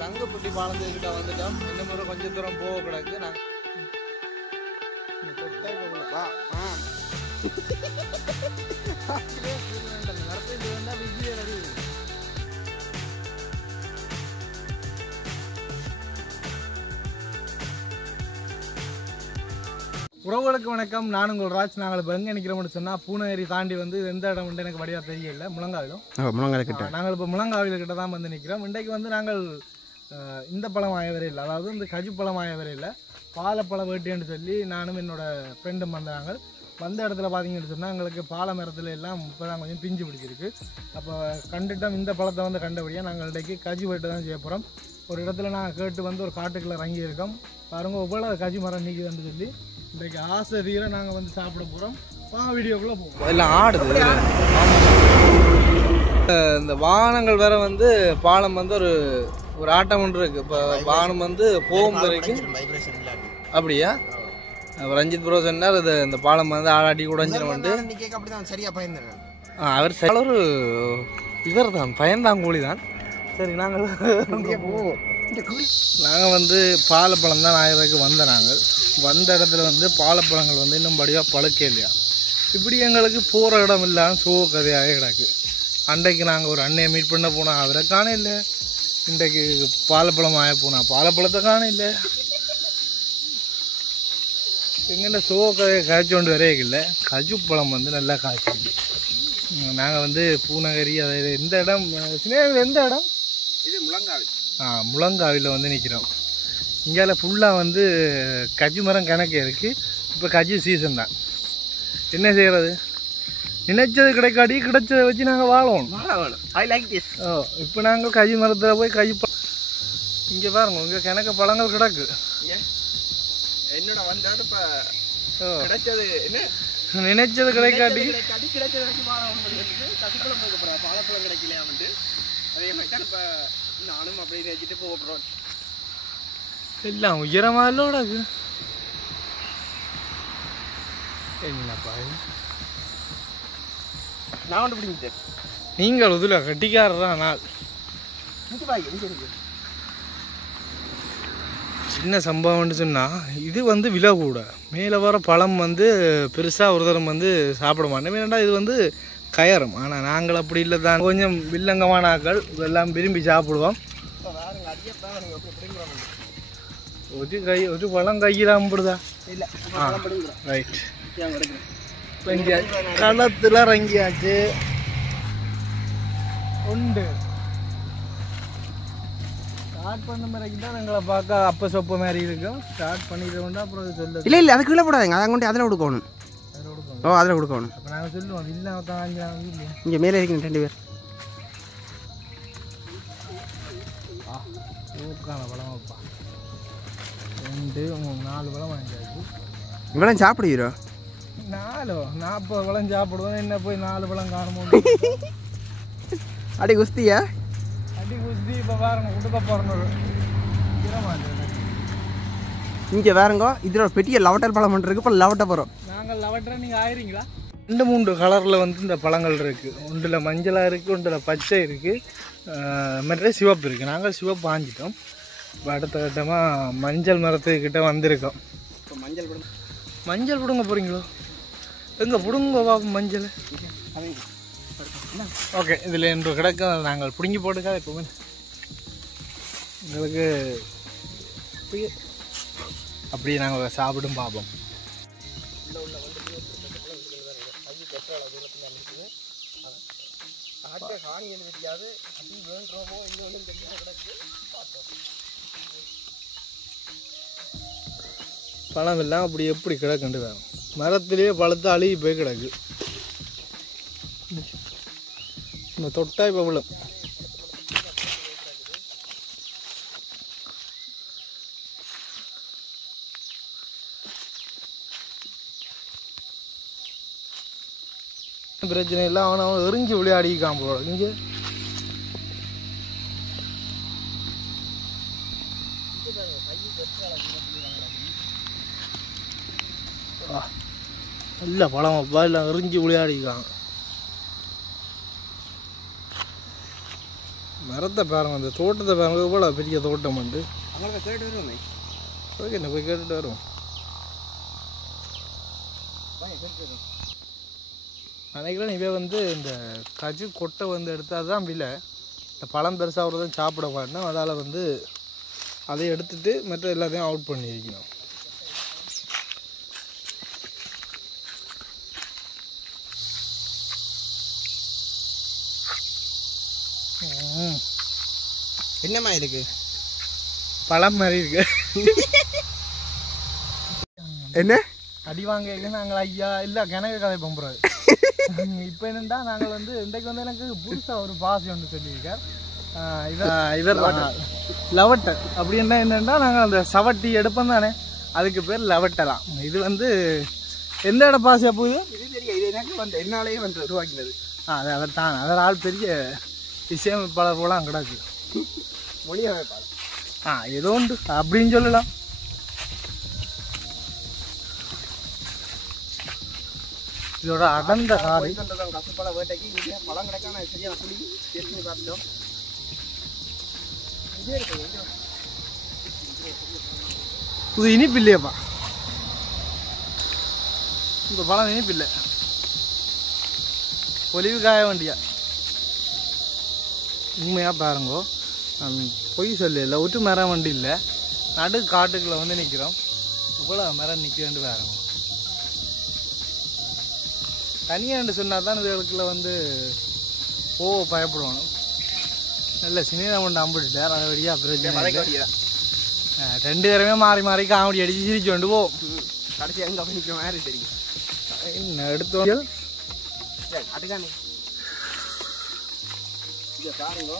சங்கப்பட்டி பாலத்துக்கிட்ட வந்துட்டோம். இன்னும் ஒரு கொஞ்சம் தூரம் போக கிடக்கு. உறவுகளுக்கு வணக்கம். நான் உங்கள் ராஜ். நாங்கள் இப்போ எங்கே நிற்கிறோம்னு சொன்னால் பூனேரி தாண்டி வந்து எந்த இடம் வந்து எனக்கு வடிவாக தெரியல. முழங்காவிலும் கிட்ட நாங்கள் இப்போ முழங்காவில் கிட்ட தான் வந்து நிற்கிறோம். இன்றைக்கு வந்து நாங்கள் இந்த பழம் ஆயவரே இல்லை, அதாவது இந்த கஜு பழம் ஆயவரே இல்லை, பாலப்பழம் வேட்டின்னு சொல்லி நானும் என்னோட ஃப்ரெண்டும் வந்தாங்க. வந்த இடத்துல பார்த்தீங்கன்னு சொன்னால் எங்களுக்கு பாலை மரத்தில் எல்லாம் இப்போ தான் கொஞ்சம் பிஞ்சு பிடிச்சிருக்கு. அப்போ கண்டுட்டோம். இந்த பழத்தை வந்து கண்டபடியாக நாங்கள் இன்றைக்கு கஜு வேட்டு தான் செய்ய போகிறோம். ஒரு இடத்துல நாங்கள் கேட்டு வந்து ஒரு காட்டுக்குள்ளே இறங்கி இருக்கோம். பாருங்க எவ்வளோ கஜு மரம் நீக்குதுன்னு சொல்லி இன்றைக்கு ஆசை தீர நாங்கள் வந்து சாப்பிட போகிறோம். வீடியோக்குள்ளே போவோம். எல்லாம் ஆடுது. இந்த வாகனங்கள் வேற வந்து பாலம் வந்து ஒரு ஆட்டம் ஒன்று இருக்கு. இப்போ வாகனம் வந்து போகும் வரைக்கும் அப்படியா? ரஞ்சித் ப்ரோ சொன்னார் இந்த பாலம் வந்து ஆடாட்டி உடஞ்சிடும் வந்து. சரியா பயந்துறேன். அவர் ஒரு இவர் தான், பயந்தாங்கூலி தான். சரி, நாங்கள் வந்து பாலப்பழம் தான் ஆயிரக்கு வந்த நாங்கள் வந்த இடத்துல வந்து பாலப்பழங்கள் வந்து இன்னும் படியாக பழுக்க இல்லையா. இப்படி எங்களுக்கு போகிற இடம் இல்லாமல் சோக கதையாக கிடக்கு. அன்றைக்கு நாங்கள் ஒரு அண்ணையை மீட் பண்ண போனோம், அவரை காண இல்லை. இன்றைக்கு பாலப்பழம் ஆய போனா பாலப்பழத்தை காண இல்லை. எங்கிட்ட சோக கதையை காய்ச்சி கொண்டு வரே இல்லை. கஜு பழம் வந்து நல்லா காய்ச்சிருக்கு. நாங்கள் வந்து பூநகரி அதாவது இந்த இடம் சினேகில் எந்த இடம் இது? முழங்காவில். முழங்காவில் வந்து நிற்கிறோம். இங்கே ஃபுல்லாக வந்து கஜு மரம் கணக்கு இருக்குது. இப்போ கஜு சீசன் தான். என்ன செய்கிறது? நினைச்சது கிடைக்காடி கிடைச்சதை வச்சு நாங்கள் வாழணும். I like this. இப்போ நாங்கள் கஜு மரத்தில் போய் கஜு இங்கே பாருங்க, இங்கே கிணக்க பழங்கள் கிடக்கு. என்னோட வந்தாரு இப்போ கிடைச்சது என்ன நினைச்சது கிடைக்காட்டி கிடைச்சது வச்சு பாலப்பழம் கிடைக்கலையா வந்து அதே மாதிரி தான் இப்போ நானும் அப்படி நினைச்சிட்டு போகிறோம். எல்லாம் உயரமாலோட என்னப்பா நான் வந்து பிடிக்கிட்டேன். நீங்கள் இதில் கட்டிக்காரரா நாள் சின்ன சம்பவம்னு சொன்னால் இது வந்து விலை கூட. மேலே வர பழம் வந்து பெருசாக ஒரு தரம் வந்து சாப்பிட மாட்டோம். ஏன்னா இது வந்து கயரும். ஆனால் நாங்கள் அப்படி இல்லை தான், கொஞ்சம் வில்லங்கமான ஆக்கள் இதெல்லாம் விரும்பி சாப்பிடுவோம். ஒரு பழம் கையில் அம்பிடுதா இல்லை? ரைட். களத்தில் இறங்கியாச்சு. உண்டு ஸ்டார்ட் பண்ண மாதிரி தான் எங்களை பார்க்க அப்போ சொப்ப மாதிரி இருக்கும். ஸ்டார்ட் பண்ணிடுவோம்னா அப்புறம் அது சொல்லுது. இல்லை இல்லை, அது கீழே போடாதுங்க, அதை கொண்டு அதில் கொடுக்கணும். அதில் கொடுக்கணும். அப்போ நாங்கள் சொல்லுவோம் இல்லை தான் இங்கே மேலே இருக்கணும் 2 பேர். ஊக்கான பழம் வைப்பா 2 3 4 பழம் வாங்கியாச்சு. இவ்வளோ சாப்பிடுவீரோ? 40 பழம் சாப்பிடுவோம். என்ன போய் 4 பழம் காணுமோ? அடி குஸ்தியா? அடி குஸ்தி. இப்போ பாருங்க கொடுக்க போகிறோம். இங்கே வேறுங்க இதில் ஒரு பெரிய லவட்டர் பழம் இருக்கு. இப்போ லவட்ட போகிறோம் நாங்கள். லவட்டரை நீங்கள் ஆயிரீங்களா? 2-3 கலரில் வந்து இந்த பழங்கள் இருக்குது. ஒன்றில் மஞ்சளாக இருக்குது, ஒன்றில் பச்சை இருக்குது, மற்ற சிவப்பு இருக்குது. நாங்கள் சிவப்பு ஆஞ்சிட்டோம். இப்போ அடுத்த கட்டமாக மஞ்சள் மரத்துக்கிட்ட வந்திருக்கோம். இப்போ மஞ்சள் பிடுங்க போகிறீங்களோ? எங்கே பிடுங்க பாப்போம் மஞ்சள். ஓகே, இதில் என்று கிடக்க நாங்கள் பிடுங்கி போட்டுக்காத. எப்போவுமே எங்களுக்கு அப்படியே நாங்கள் சாப்பிடும் பார்ப்போம். பழம் எல்லாம் அப்படி எப்படி கிடக்குண்டு வேணும். மரத்திலேயே பழத்தை அழுகி போய் கிடக்கு. இந்த தொட்டா இப்போ விழும். பிரச்சனை இல்லை. அவன் எரிஞ்சு விளையாடிக்கான் போல. இங்கே இல்லை பழம் அப்பா இல்லை எரிஞ்சு விளையாடிக்கான். மரத்தை பாருங்க, அந்த தோட்டத்தை பாருங்க, இவ்வளோ பெரிய தோட்டம் உண்டு. அவங்களுக்கு கேட்டு வருவோமே. ஓகே, என்ன போய் கேட்டுட்டு வருவோம். நினைக்கிறேன் இவன் வந்து இந்த கஜு கொட்டை வந்து எடுத்தால் தான் விலை. இந்த பழம் பெருசாக தான் சாப்பிட மாட்டோம். அதால் வந்து அதை எடுத்துட்டு மற்ற எல்லாத்தையும் அவுட் பண்ணியிருக்கணும். என்னம்மா இருக்கு? பழம் மாதிரி இருக்கு. என்ன அடி வாங்க நாங்கள் ஐயா இல்லை கிணக்கு கதை பம்புறாரு. இப்போ என்னென்னா நாங்கள் வந்து இன்றைக்கு வந்து எனக்கு புதுசாக ஒரு பாசி ஒன்று சொல்லியிருக்கார். இவர் லவட்டர் அப்படின்னா என்னென்னா நாங்கள் அந்த சவட்டி எடுப்போம் தானே, அதுக்கு பேர் லவட்டலாம். இது வந்து எந்த இடம் பாசியாக போகுது இது தெரியும். இது எனக்கு வந்து என்னாலேயே வந்து உருவாக்கினது. அது அவர் தான். அவர் ஆள் பெரிய இசையமைப்பாளர் போல கிடக்கு. மொழியமைப்பாளர். ஏதோ உண்டு அப்படின்னு சொல்லலாம். இதோட அடர்ந்த காடு கசப்பழ வேட்டைக்கு இங்கே பழம் கிடைக்காம சரியான புளி பேசி பார்த்தோம். இது இனிப்பு இல்லையாப்பா, இந்த பழம் இனிப்பு இல்லை. ஒலிவு காய வேண்டியா உண்மையாக பாருங்கோ. பொய் சொல்லல, ஒட்டு மரம் வண்டி இல்லை, நடு காட்டுக்குள்ளே வந்து நிற்கிறோம். இவ்வளோ மரம் நிற்க வேண்டி பாருங்க. தனியாண்டு சொன்னால் தான் இதுகளுக்குள்ள வந்து பயப்படணும். நல்ல சினிமா கொண்டு அம்பிட்டுட்டார். அதை வழியாக பிரச்சனை 2 பேருமே மாறி மாறி காமெடி அடிச்சு சிரிச்சு கொண்டு போவோம். கடைசி எங்கே நிற்கிற மாதிரி தெரியும். என்ன எடுத்தோம் அதுக்கானே இதை பாருங்க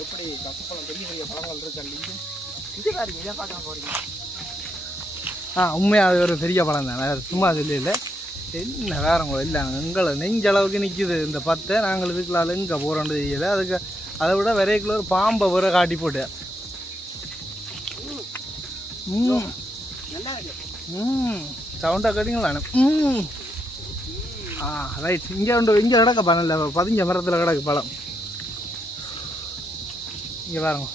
எப்படி கசப்பழம் பெரிய பெரிய பழங்கள் இருக்கு. இங்கே பாருங்க, இதை பார்க்க போறீங்க. உண்மையாக அது ஒரு பெரிய பழம் தானே, சும்மா அது இல்லை. என்ன வேறங்க இல்லை, எங்களை நெஞ்சளவுக்கு நிற்கிது இந்த 10. நாங்கள் இதுக்குள்ள எங்கே போகிறோன்னு தெரியல. அதுக்கு அதை விட விரைக்குள்ள ஒரு பாம்பை வர காட்டி போட்டு சவுண்டாக கேட்டீங்களா? ரைட். இங்கே உண்டு, இங்கே கிடக்க பழம் இல்லை, 15 மரத்தில் கிடக்கு பழம். இங்கே பாருங்க,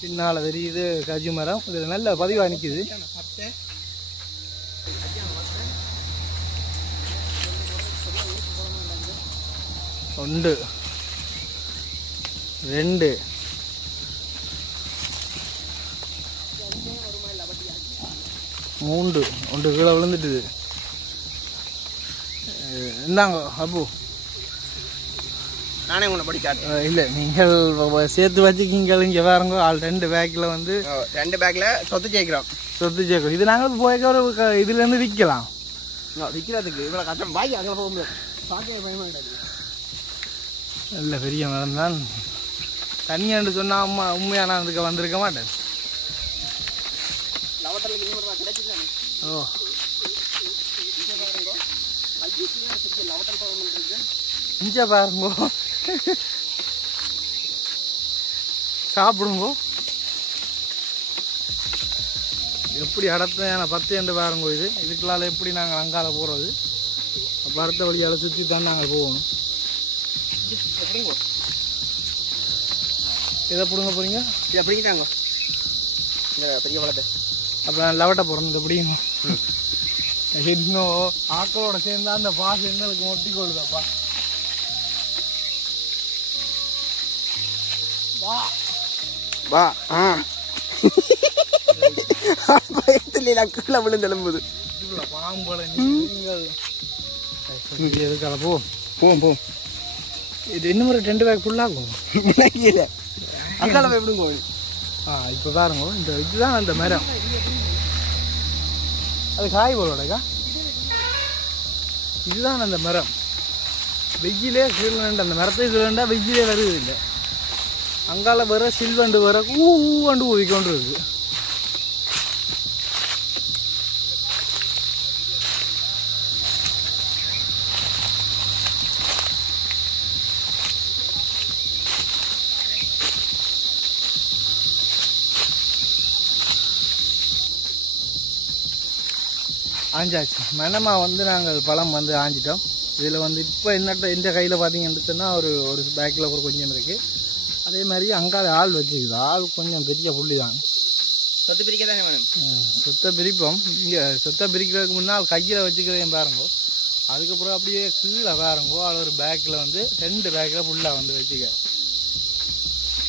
பின்னால் தெரியுது கஜு மரம். இது நல்ல பதிவாக நிற்கிது. ஒன்று 2 3 ஒன்று கீழே விழுந்துட்டுது. இந்தாங்க அப்பு, நானே உங்களை படிக்காது இல்லை நீங்கள் சேர்த்து வச்சுக்கிங்க. இங்கே பாருங்க, ஆள் 2 பேக்கில் வந்து 2 பேக்கில் சொத்து சேர்க்கிறோம். சேர்க்கும். இது நாங்கள் போய்க்க ஒரு இதுலேருந்து விற்கலாம். விற்கிறதுக்கு இவ்வளோ கஷ்டம். பாக்கி அங்கே போக முடியாது. பார்க்க பயமாட்டாது. இல்லை பெரிய மரம் தான். தனியாண்டு சொன்னால் அம்மா உண்மையாக நான் அதுக்கு வந்திருக்க மாட்டேன். ஓ இங்கே பாருங்கோ, சாப்பிடுங்கோ. எப்படி அடத்தையான 10 என்று பாருங்கோ. இதுக்குள்ளால எப்படி நாங்கள் அங்கால போகிறது? அப்போ அடுத்த வழியால் சுற்றி தான் நாங்கள் போகணும். எதை பிடுங்க போகிறீங்க? இதை பிடிங்கிட்டாங்க இந்த பெரிய பழத்தை. அப்போ நான் லவட்டை போகிறேன். இந்த பிடிங்க. இன்னும் ஆக்களோட சேர்ந்தா அந்த பாசு எங்களுக்கு ஒட்டி கொள்ளுதாப்பா. வா வா. பயத்துல கீழே விழுந்தெலும்புது. பாம்புகளை நீங்கள் எதுக்கால போவோம். இது இன்னும் ஒரு 2 பேக் ஃபுல்லாகும். அங்கால எப்படிங்க? இப்போ பாருங்க, இந்த இதுதான் அந்த மரம். அது காய் போலோடக்கா. இதுதான் அந்த மரம். வெயிலே கீழே அந்த மரத்தை கீழேண்டா வெயிலே வருது இல்லை. அங்கால வர சில்வண்டு வர ஊண்டு ஊதிக்கொண்டு இருக்கு. ஆஞ்சாச்சு. மனமாக வந்து நாங்கள் பழம் வந்து ஆஞ்சிட்டோம். இதில் வந்து இப்போ என்னட்ட இந்த கையில் பார்த்தீங்கன்னு சொன்னால் ஒரு பேக்கில் ஒரு கொஞ்சம் இருக்குது. அதே மாதிரி அங்கால ஆள் வச்சுக்குது. ஆள் கொஞ்சம் பெரிய புள்ளி தான். சொத்து பிரிக்க தானே வேணும். சொத்தை பிரிப்போம். இங்கே சொத்தை பிரிக்கிறதுக்கு முன்னால் கையில் வச்சுக்கிறதையும் பாருங்கோ. அதுக்கப்புறம் அப்படியே கீழே பாருங்கோ. அது ஒரு பேக்கில் வந்து 2 பேக்கில் ஃபுல்லாக வந்து வச்சுக்க.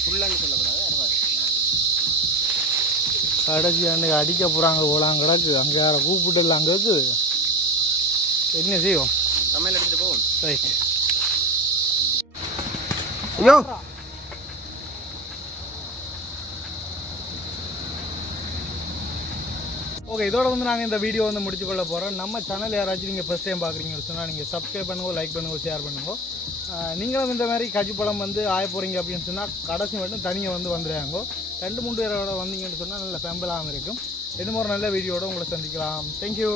ஃபுல்லான்னு சொல்லக்கூடாது. கடைசி அன்றைக்கு அடிக்க போகிறாங்க போலாம் கிடக்கு. அங்கே யாரை கூப்பிட்டு அங்கே இருக்குது. என்ன செய்வோம்? சமையல் எடுத்துகிட்டு போவோம். ரைட். ஐயோ ஓகே, இதோட வந்து நாங்கள் இந்த வீடியோ வந்து முடிச்சு கொள்ள போகிறோம். நம்ம சேனல் யாராச்சும் நீங்கள் ஃபஸ்ட் டைம் பார்க்குறீங்கன்னு சொன்னால் நீங்கள் சப்ஸ்கிரைப் பண்ணுங்க, லைக் பண்ணுங்க, ஷேர் பண்ணுங்க. நீங்களும் இந்த மாதிரி கஜு பழம் வந்து ஆய போகிறீங்க அப்படின்னு சொன்னால் கடைசி மட்டும் தனியாக வந்து வந்துடுறாங்க. 2-3 பேரோட வந்தீங்கன்னு சொன்னால் நல்ல ஃபேம்பிளாகவும் இருக்கும். இன்னும் ஒரு நல்ல வீடியோட உங்களை சந்திக்கலாம். தேங்க்யூ.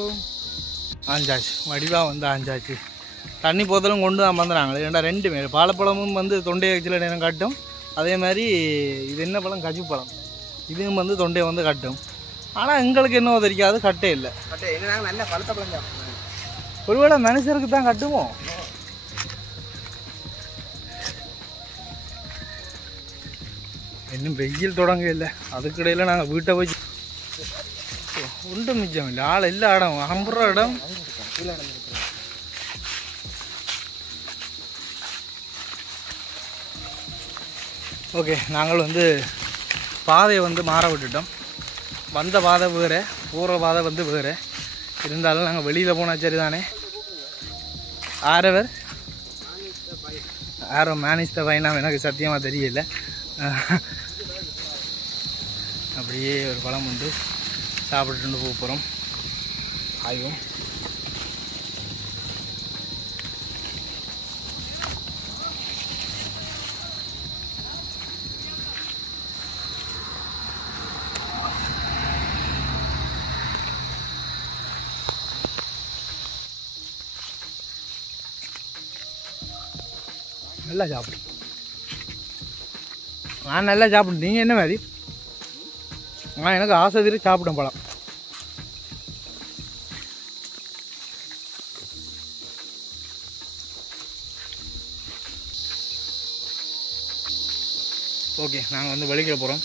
ஆஞ்சாச்சு, வடிவாக வந்து ஆஞ்சாச்சு. தண்ணி போத்தலும் கொண்டு தான் வந்துடுறாங்களே. ஏன்னா 2 பேர் பாலப்பழமும் வந்து தொண்டையை வச்சுல நேரம் காட்டும். அதே மாதிரி இது என்ன பழம்? கஜு பழம். இதுவும் வந்து தொண்டையை வந்து காட்டும். ஆனால் எங்களுக்கு என்னவோ தெரியாது, கட்டே இல்லை. என்ன நல்ல பழுத்த பழம். ஒருவேளை மனுஷருக்கு தான் கட்டுமோ? இன்னும் வெயில் தொடங்க இல்லை. அதுக்கிடையில் நாங்கள் வீட்டை போய் ஒன்றும் மிச்சம் இல்லை. ஆள் இல்லை. இடம் அம்புற இடம். ஓகே, நாங்கள் வந்து பாதையை வந்து மாற விட்டுட்டோம். வந்த பாதை வேறு, போகிற பாதை வந்து வேறு. இருந்தாலும் நாங்கள் வெளியில் போனால் சரி தானே. ஆரவர் யாரோ மேனேஜ் பையனா எனக்கு சத்தியமாக தெரியல. அப்படியே ஒரு பழம் வந்து சாப்பிட்டுட்டு போக போகிறோம். ஆயும் நல்லா சாப்பிடும். நான் நல்லா சாப்பிடும். நீங்கள் என்ன மாதிரி? நான் எனக்கு ஆசை தீர சாப்பிடும் பழம். ஓகே, நாங்கள் வந்து வெளிக்கிற போகிறோம்.